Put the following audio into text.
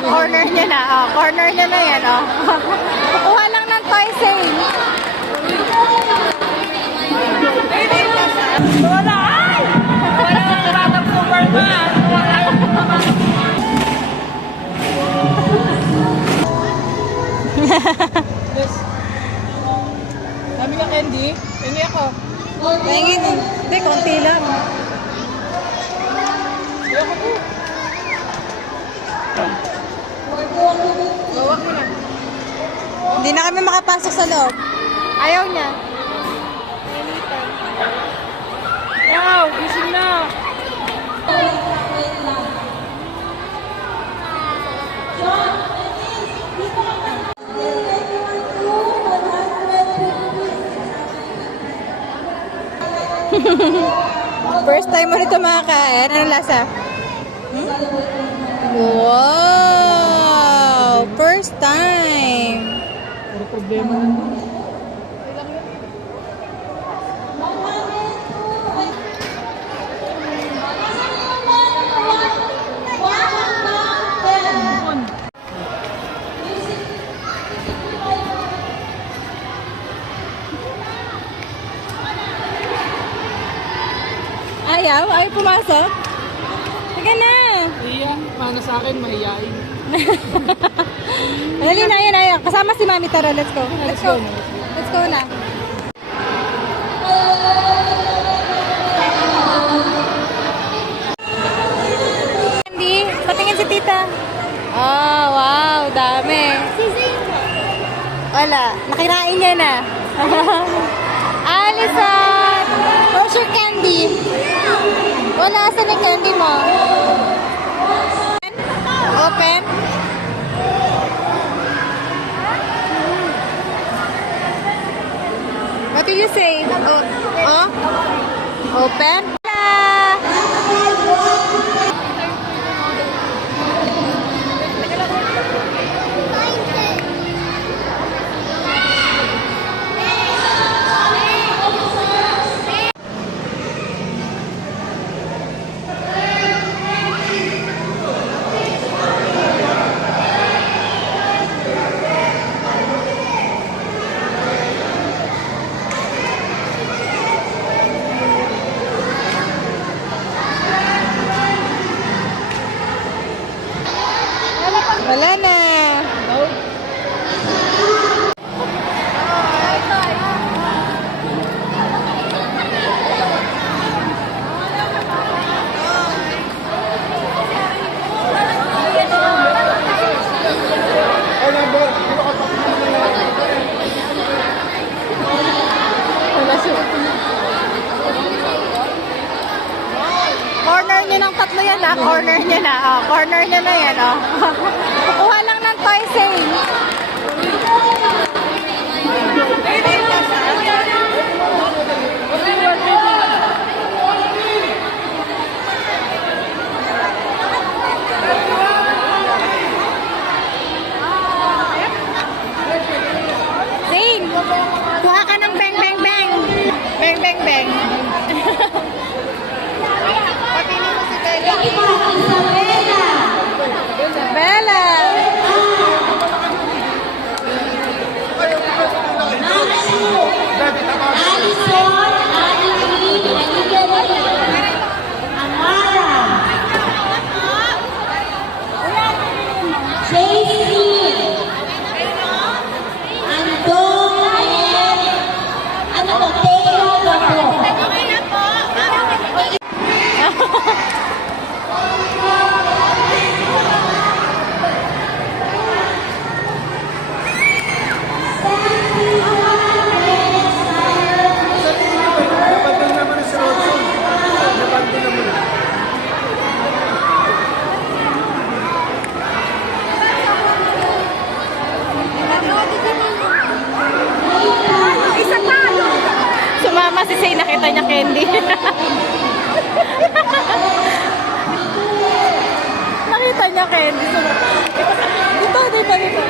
na. Corner niya na. Oh, corner niya na yan. Oh. Kukuha lang ng toy sale. Wala! Ay! Wala ang ratang Superman! Yes. Dami ka candy? Hingi ako. Tingin. Hindi, konti lang. Ayoko po. Bawak mo na. Hindi na kami makapasok sa loob. Ayaw niya. Wow! Gising na! First time mo nito makakain. Ano lasa? Hmm? Wow! First time. Puro problema na. Ayaw? Ayaw pumasok? Sige na. Iya, mana sa akin, mahihain. Dali na, yan, ayaw. Kasama si Mami. Tara, let's go. Let's go. Let's go na. Candy, patingin si tita. Oh, wow, dami. Wala, nakirain niya na. Alison, where's your candy? Wala, saan yung candy mo? Open? Corner niya ng tatlo yan ah. Corner niya na. Oh, corner niya na yan. Oh. Kukuha lang ng toy sale. แบงแบงแบง hindi. Nakita niya, Ken. Dito, dito, dito.